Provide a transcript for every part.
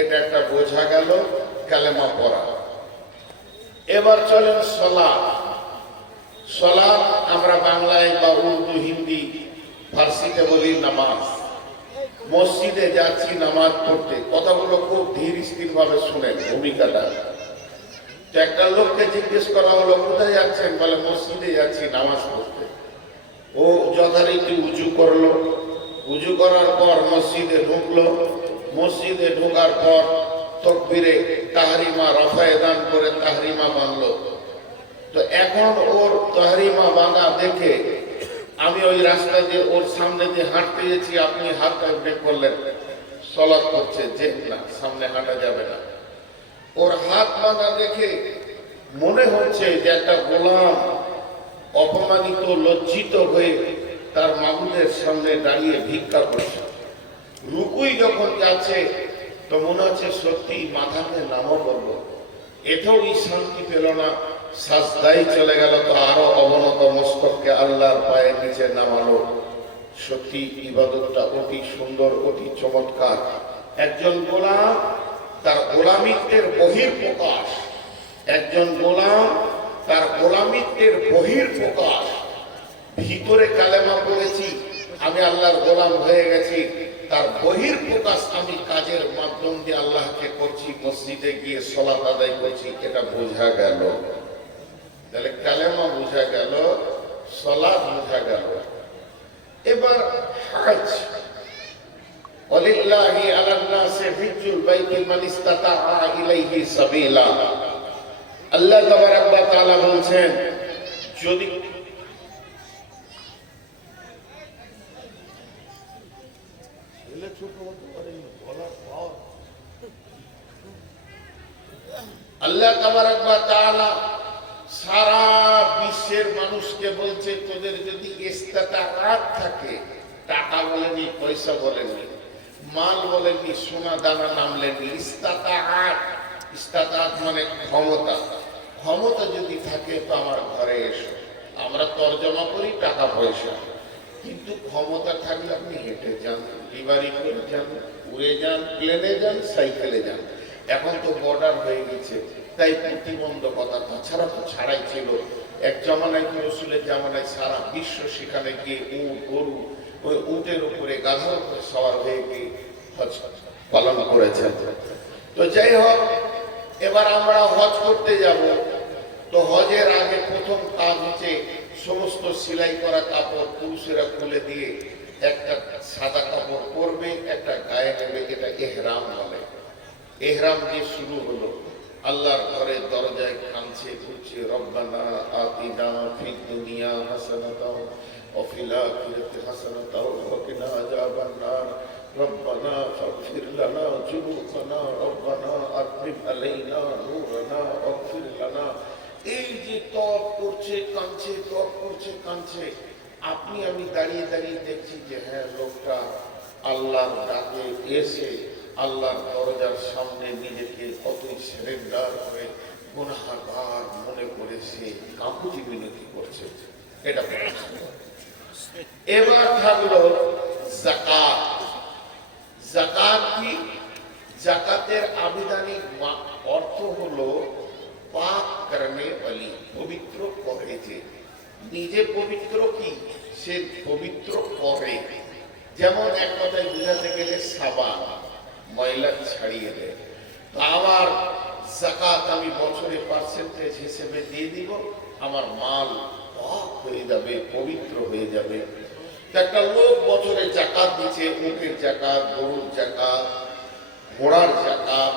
এটা একটা বোঝা গেল কালেমা পড়া। এবার চলেন সালাত। সালাত আমরা বাংলায় বা উর্দু, হিন্দি, ফার্সিতে বলি নামাজ। মসজিদে যাচ্ছি নামাজ পড়তে, কথাগুলো খুব ধীর স্থির ভাবে শুনেন ভূমিকাটা। একটা লোককে জিজ্ঞেস করা হলো কোথায় যাচ্ছেন, বলে মসজিদে যাচ্ছি নামাজ পড়তে। ও যথারীতি উজু করলো, উজু করার পর মসজিদে ঢুকলো, মসজিদে ঢোকার পর তাকবীরে তাহরিমা রফায়ে দান করে তাহরিমা বাঁধলো। তো এখন ওর তাহরিমা বাঁধা দেখে আমি ওই রাস্তা দিয়ে ওর সামনে দিয়ে হাঁটতে গেছি, আপনি হাত বের করলেন, সালাত করছে, যে না সামনে হাঁটা যাবে না। ওর হাত বাঁধা দেখে মনে হচ্ছে যে একটা গোলাম অপমানিত লজ্জিত হয়ে তার মাবুদের সামনে দাঁড়িয়ে ভিক্ষা করছে। রুকুই যখন যাচ্ছে তো মনে হচ্ছে সত্যি মাথাতে নামও করবো, এতেও এই শান্তি পেল না, সাজদাই চলে গেল। তো আরো অবনত মস্তককে আল্লাহর পায়ের নিচে নামালো। সত্যি ইবাদতটা অতি সুন্দর, অতি চমৎকার। একজন গোলাম তার গোলামিত্বের বহির প্রকাশ, একজন গোলাম তার গোলামিত্বের বহির প্রকাশ। ভিতরে কালেমা পড়েছি, আমি আল্লাহর গোলাম হয়ে গেছি, তার বহির প্রকাশ আমি কাজের মাধ্যম দিয়ে আল্লাহকে করছি, মসজিদে গিয়ে সালাত আদায় করছি, এটা বোঝা গেল। তাহলে কালেমা বোঝা গেল, সালাত বোঝা গেল। এবার হজ, ওয়ালিল্লাহি আলান নাসি হিজ্জুল বাইতি মান ইসতাতাআ ইলাইহি সাবিলা। আল্লাহ তাবারাক ওয়া তাআলা বলছেন, যদি আল্লাহ তাবারাক ওয়া তাআলা সারা বিশ্বের মানুষকে বলছে, তোদের যদি ইসতাতাআত থাকে, টাকা বলেনি, পয়সা বলেনি, মাল বলেনি, সোনা দানা নামলেনি, ইসতাতাআত, ইসতাতাআত মানে ক্ষমতা, ক্ষমতা যদি থাকে তো আমার ঘরে এসো। আমরা তর্জমা করি টাকা পয়সা, কিন্তু ক্ষমতা থাকলে আপনি হেঁটে যান, লিভারি করে যান, উড়ে যান, প্লেনে যান, সাইকেলে যান। এখন তো বর্ডার হয়ে গেছে, তাই প্রতিবন্ধকতা, তাছাড়া তো ছাড়াই ছিল। এক জামানায় রসুলের জামানায় সারা বিশ্ব সেখানে গিয়ে উট, গরু, ওই উটের উপরে, গাধার উপরে সওয়ার হয়ে গিয়ে হজ পালন করেছেন। তো যাই হোক, এবার আমরা হজ করতে যাব। তো হজের আগে প্রথম কাজ হচ্ছে সমস্ত সেলাই করা কাপড় পুরুষেরা খুলে দিয়ে একটা সাদা কাপড় পরবে, একটা গায়ে নেবে, এটা ইহরাম বলে। ইহরাম দিয়ে শুরু হলো, আল্লাহর ঘরের দরজায় কাঁদছে ঘুরছে, রব্বানা আতিনা ফিদ দুনিয়া হাসানাতাও ওয়া ফিল আখিরাতি হাসানাতাও ওয়া কিনা আযাবান নার, রব্বানা ফাগফির লানা যুনুবানা, রব্বানা আতমিম আলাইনা নূরানা ওয়াগফির লানা। এই যে তওয়াব করছে, কাঁদছে, তওয়াব করছে, কাঁদছে। আপনি আমি দাঁড়িয়ে দাঁড়িয়ে দেখছি যে হ্যাঁ, লোকটা আল্লাহর ডাকে এসে আল্লাহর দরজার সামনে নিজেকে কতই সারেন্ডার করে গুনাহগার মনে করে সে কাকুতি মিনতি করছে। এটা এবার থাকলো যাকাত। যাকাত কি? যাকাতের আবিধানিক অর্থ হলো পাক করনে ওয়ালি, পবিত্র করে। যে নিজে পবিত্র কি, সে পবিত্র করে। যেমন এক কথায় বুঝাতে গেলে সাবান ময়লা ছাড়িয়ে দেয়। আবার যাকাত আমি বছরে পার্সেন্টেজ হিসেবে দিয়ে দিব, আমার মাল পাক হয়ে যাবে, পবিত্র হয়ে যাবে। একটা লোক বছরে যাকাত দিচ্ছে, উটের যাকাত, গরুর যাকাত, ঘোড়ার যাকাত,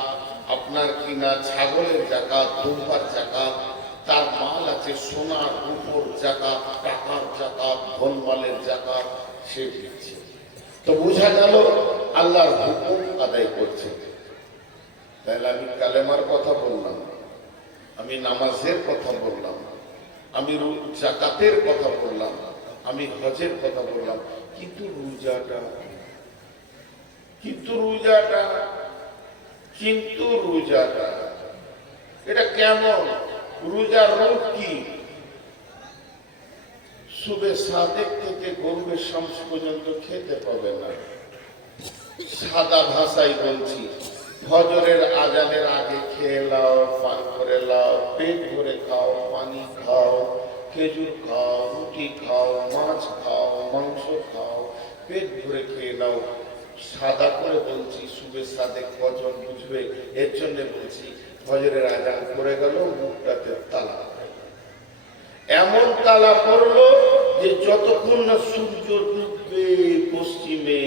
আপনার কিনা ছাগলের যাকাত, দুম্বার যাকাত, তার মাল আছে সোনার উপর যাকাত, টাকার যাকাত, ধনমালের যাকাত, সে দিচ্ছে। তো বোঝা গেল আল্লাহর হুকুম আদায় করছে। তাহলে আমি কালেমার কথা বললাম, আমি নামাজের কথা বললাম, আমি যাকাতের কথা বললাম, আমি হজের কথা বললাম, কিন্তু রোজাটা, এটা কেমন? রোজার রূপ কি? সুবে সাদেক থেকে গরুবের শামস পর্যন্ত খেতে পাবে না। সাদা ভাষায় বলছি, ফজরের আজানের আগে খেয়ে নাও, পান করে নাও, পেট ভরে খাও, পানি খাও, খেজুর খাও, রুটি খাও, মাছ খাও, মাংস খাও, পেট ভরে খেয়ে নাও। সাদা করে বলছি, শুভে সাদে কজন বুঝবে, এর জন্য বলছি। ফজরের আজান করে গেল, মুখটাতে তালা, এমন তালা পড়লো যে যতক্ষণ না সূর্য ডুববে পশ্চিমে,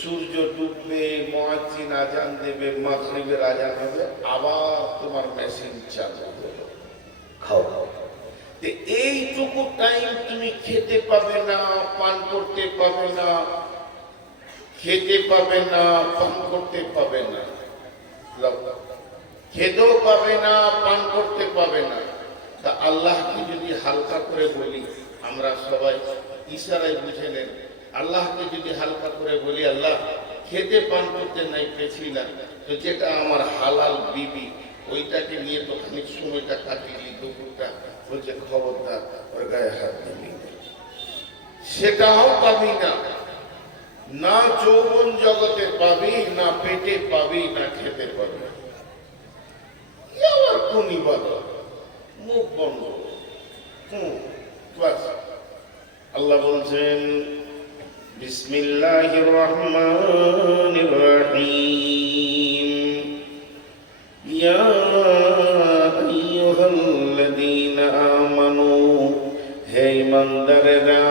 সূর্য ডুববে, মুয়াজ্জিন আজান দেবে, মাগরিবের আজান হবে, আবার তোমার মেশিন চালু হলো, খাও। এইটুকু টাইম তুমি খেতে পাবে না, পান করতে পাবে না, খেতে পাবে না, পান করতে পাবে না, খেতেও পাবে না, পান করতে পাবে না। তা আল্লাহকে যদি হালকা করে বলি, আমরা সবাই ইশারায় বুঝে নেন, আল্লাহকে যদি হালকা করে বলি, আল্লাহ খেতে পান করতে নাই পেছি না, তো যেটা আমার হালাল বিবি ওইটাকে নিয়ে তো খানিক সময়টা কাটিয়ে দুপুরটা, বলছে খবরদার ওর গায়ে হাত দিবি, সেটাও পাবি না, না যৌবন জগতে পাবি, না পেটে পাবি, না খেতে পাবি। আবার কোন ইবাদত, মুখ বন্ধ। আল্লাহ বলছেন বিসমিল্লাহির রহমানির রহিম, ইয়া আইয়ুহাল্লাযীনা আমানু, হে ঈমানদারেরা,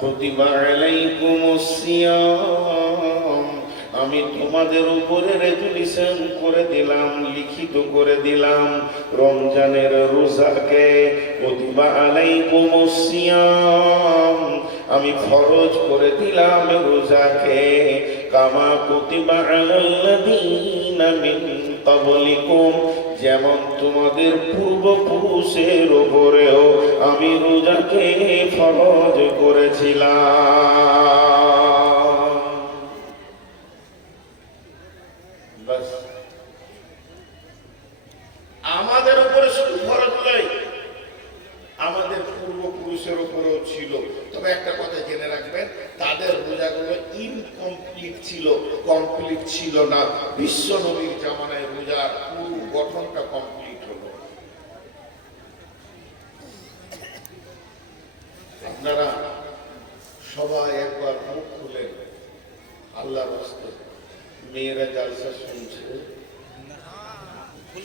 কুতিবা আলাইকুমুস সিয়াম, আমি তোমাদের উপরে রেজুলেশন করে দিলাম, লিখিত করে দিলাম রমজানের রোজাকে। কুতিবা আলাইকুমুস সিয়াম, আমি ফরজ করে দিলাম রোজাকে। কামা কুতিবা আলাল্লাযীনা মিন ক্বাবলিকুম, যেমন তোমাদের পূর্বপুরুষের উপরেও আমি রোজাকে ফরজ করেছিলাম। আমাদের উপরে শুধু ফরজ নয়, আমাদের পূর্বপুরুষের উপরেও ছিল। তবে একটা কথা জেনে রাখবেন, তাদের রোজাগুলো ইনকমপ্লিট ছিল, কমপ্লিট ছিল না। বিশ্ব নবীর জামানায় রোজার পুরো গঠনটা কমপ্লিট হলো। আপনারা সবাই একবার মুখ খুলেন, আল্লাহর রাস্তে মেয়েরা জালসা শুনছে,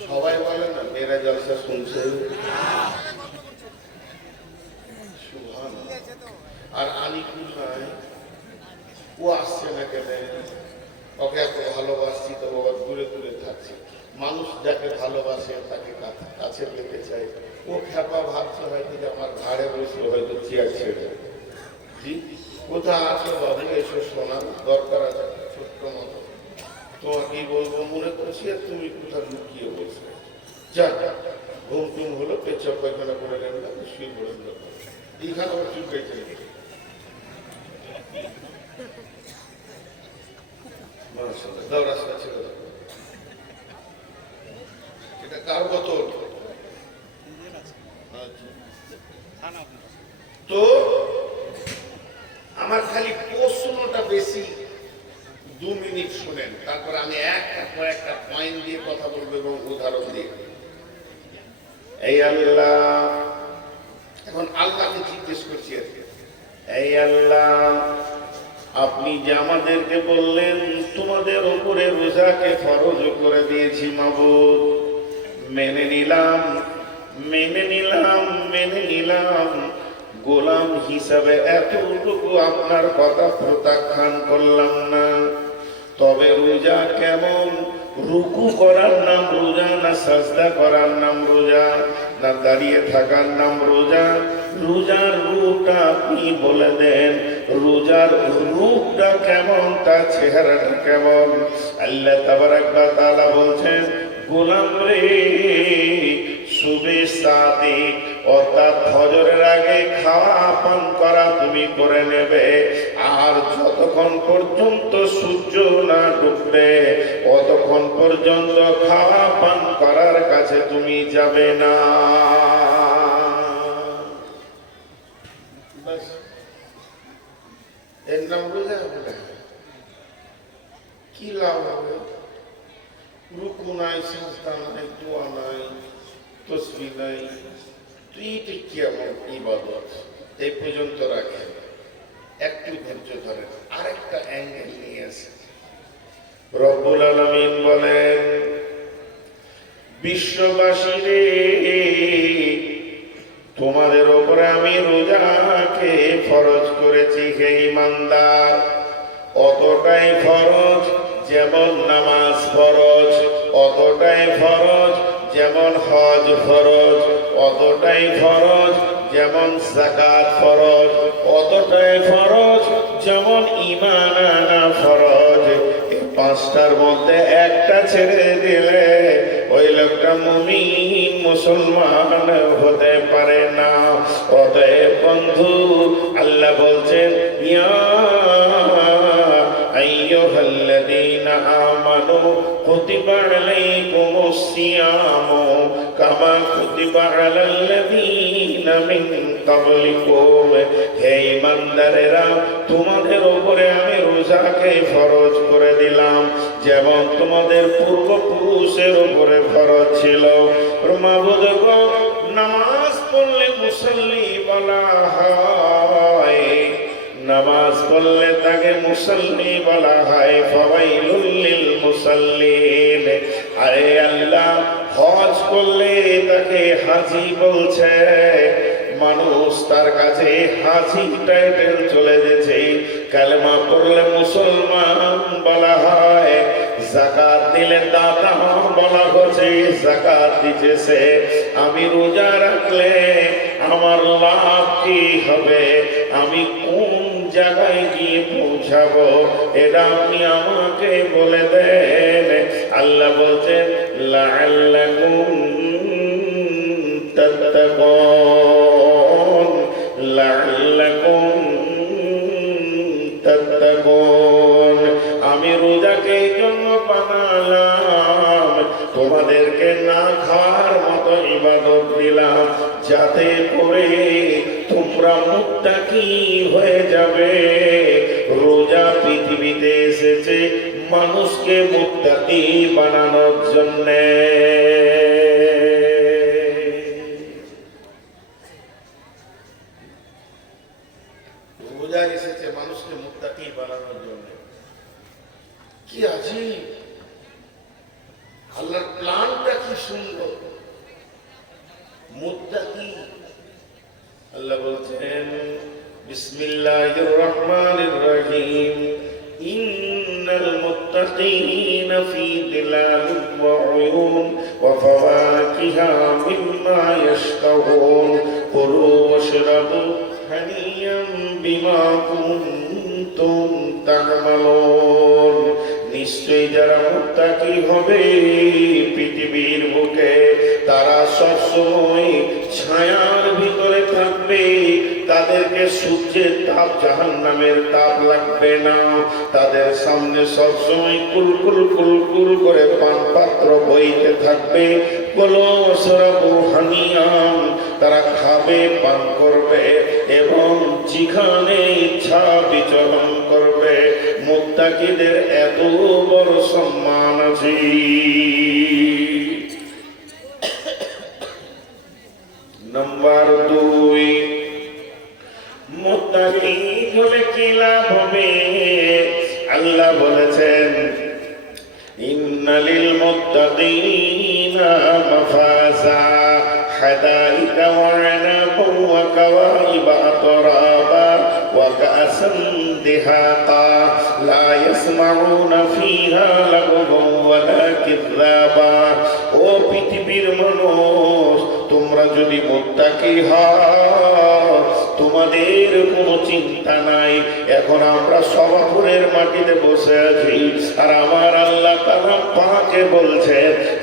সবাই বলে না মেয়েরা জালসা শুনছে, আর আলিকুল নাই, ও আসছে না কেন, ওকে এত ভালোবাসছি তো বাবা দূরে দূরে থাকছে। মানুষ যাকে ভালোবাসে তাকে কাছে পেতে চায়। ও খেপা ভাবছে হয়তো যে আমার ঘাড়ে বসলো, হয়তো চেয়ার ছেড়ে। জি, কোথায় আছো বাবু, এসো শোনা, দরকার আছে ছোট্ট মতো। তোমাকেই বলবো মনে করছি, আর তুমি কোথায় লুকিয়ে বসে। যা ঘুম টুম হলো, পেচ্ছাপ পায়খানা করে নেন না, শুয়ে পড়েন। এইখানে আমার চুপ পেয়েছে, এটা কার বোতল? তো আমার খালি প্রশ্নটা বেশি, 2 মিনিট শুনেন, তারপর আমি একটা পয়েন্ট দিয়ে কথা বলবো এবং উদাহরণ দিয়ে। এই আল্লাহ, এখন আল্লাহকে জিজ্ঞেস করছি, এই আল্লাহ, আপনি যে আমাদেরকে বললেন তোমাদের উপরে রোজাকে ফরজ করে দিয়েছি মাবুদ, মেনে নিলাম, মেনে নিলাম, মেনে নিলাম। গোলাম হিসাবে এতটুকু আপনার কথা প্রত্যাখ্যান করলাম না। তবে রোজা কেমন? রুকু করার নাম রোজা, না সাজদা করার নাম রোজা, না দাঁড়িয়ে থাকার নাম রোজা? রোজার রূপটা আপনি বলে দেন, রোজার রূপটা কেমন, তার চেহারাটা কেমন? আল্লাহ তাবারাক ওয়া তাআলা বলছেন, গোলাম রে, সুবে সাদিক অর্থাৎ ফজরের আগে খাওয়া পান করা তুমি করে নেবে, আর যতক্ষণ পর্যন্ত সূর্য না ডুববে ততক্ষণ পর্যন্ত খাওয়া পান করার কাছে তুমি যাবে না। এর নাম রোজা হবে না? কি লাভ হবে? রুকু নাই, সিজদা নাই, দোয়া নাই, তসবিহ নাই, তো এইটা কি আমার ইবাদত? এই পর্যন্ত রাখেন, একটু ধৈর্য ধরেন, আরেকটা অ্যাঙ্গেল নিয়ে আসে। রব্বুল আলামিন বলেন, বিশ্ববাসীরে, তোমাদের উপরে আমি রোজাকে ফরজ করেছি হে ঈমানদার। অতটাই ফরজ যেমন নামাজ ফরজ, অতটাই ফরজ যেমন হজ ফরজ, অতটাই ফরজ যেমন যাকাত ফরজ, অতটাই ফরজ যেমন ঈমান আনা ফরজ। এই পাঁচটার মধ্যে একটা ছেড়ে দিলে ওই লোকটা মুমিন মুসলমান হতে পারে না। অতএব বন্ধু, আল্লাহ বলছেন, ইয়া আইয়ুহাল্লাযীনা আমানু কুতিবা আলাইকুমুস সিয়ামু কামা কুতিবা আলাল্লাযীনা মিন ক্বাবলিকুম। হে ঈমানদারেরা, তোমাদের উপরে আমি রোজাকে ফরজ করে দিলাম যেমন তোমাদের পূর্বপুরুষের উপরে ফরজ ছিল। মাবুদগণ, নামাজ পড়লে মুসল্লি বলা হয়, নামাজ পড়লে তাকে মুসল্লি বলা হয়। ফাওয়াইলুল লিল মুসাল্লিন। আরে আল্লাহ হজ করলে তাকে হাজি বলছে, মানুষ তার কাছে হাজি টাইটেল চলে গেছে। কালেমা পড়লে মুসলমান বলা হয়, যাকাত দিলে দাতা বলা হচ্ছে, যাকাত দিতেছে। আমি রোজা রাখলে আমার লাভ কি হবে, আমি কোন জায়গায় গিয়ে পৌঁছাবো, এটা আপনি আমাকে বলে দেন। আল্লাহ বলছেন, লাআল্লাকুম তাত্তাকুন, লাআল্লাকুম তাত্তাকুন। আমি রোজাকে এই জন্য বানালাম, তোমাদেরকে না খাওয়ার মতো ইবাদত দিলাম, যাতে করে তোমরা মুত্তাকি হয়ে যাবে। রোজা পৃথিবীতে এসেছে মানুষকে মুত্তাকি বানানোর জন্য। রোজা এসেছে মানুষকে মুত্তাকি বানানোর জন্য। কি আজীব, আল্লাহর প্ল্যানটা কি সুন্দর। মুত্তাকি, আল্লাহ বলছেন, বিসমিল্লাহির রহমানির রহিম, ইন্নাল মুত্তাকিনা ফি দিলালিন ওয়া উয়ুন ওয়া ফাওয়াকিহা মিম্মা ইয়াশতাহুন কুলু ওয়াশরাবু হানিয়াম বিমা কুনতুম তা'মালুন। নিশ্চয়ই যারা মুত্তাকি হবে পৃথিবীর বুকে, তারা সবসময় ছায়ার ভিতরে থাকবে, তাদেরকে সূর্যের তাপ, জাহান্নামের তাপ লাগবে না। তাদের সামনে সবসময় কুলকুল কুলকুল করে পান পাত্র বইতে থাকবে। তারা খাবে, পান করবে এবং যেখানে ইচ্ছা বিচরণ করবে। মুত্তাকিদের এত বড় সম্মান আছে। নাম্বার 2, মুত্তাকি হলে কি লাভ হবে? আল্লাহ বলেছেন, ইন্নালিল মুত্তাকিনা মাফাজা হাদাইকা ওয়া আনাবা ওয়া কাওয়াইবা আতরাবা ওয়া কাসান দিহাকা লা ইয়াসমাউনা ফিহা লাগওয়ান ওয়ালা কিযাবা। ও পৃথিবীর মানুষ, তোমরা যদি মুত্তাকি হও, তোমাদের কোনো চিন্তা নাই। এখন আমরা সভাপুরের মাটিতে বসে আছি, আর আমার আল্লাহ তাআলা পাকে বলছে,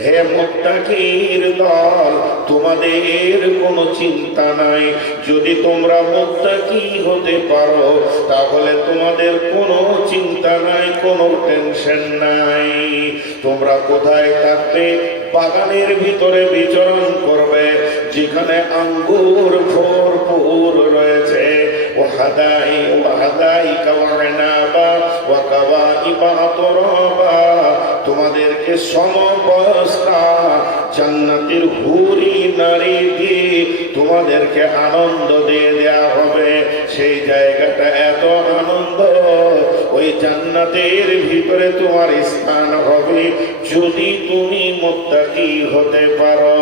হে মুত্তাকির দল, তোমাদের কোনো চিন্তা নাই। যদি তোমরা মুত্তাকি হতে পারো, তাহলে তোমাদের কোনো চিন্তা নাই, কোনো টেনশন নাই। তোমরা কোথায় থাকবে? বাগানের ভিতরে বিচরণ করবে, যেখানে আঙ্গুর ভরপুর রয়েছে। তোমাদেরকে সমবয়স্কা জান্নাতের হুরি নারী দিয়ে তোমাদেরকে আনন্দ দিয়ে দেয়া হবে। সেই জায়গাটা এত আনন্দ, ওই জান্নাতের ভিতরে তোমার স্থান হবে যদি তুমি মুত্তাকি হতে পারো।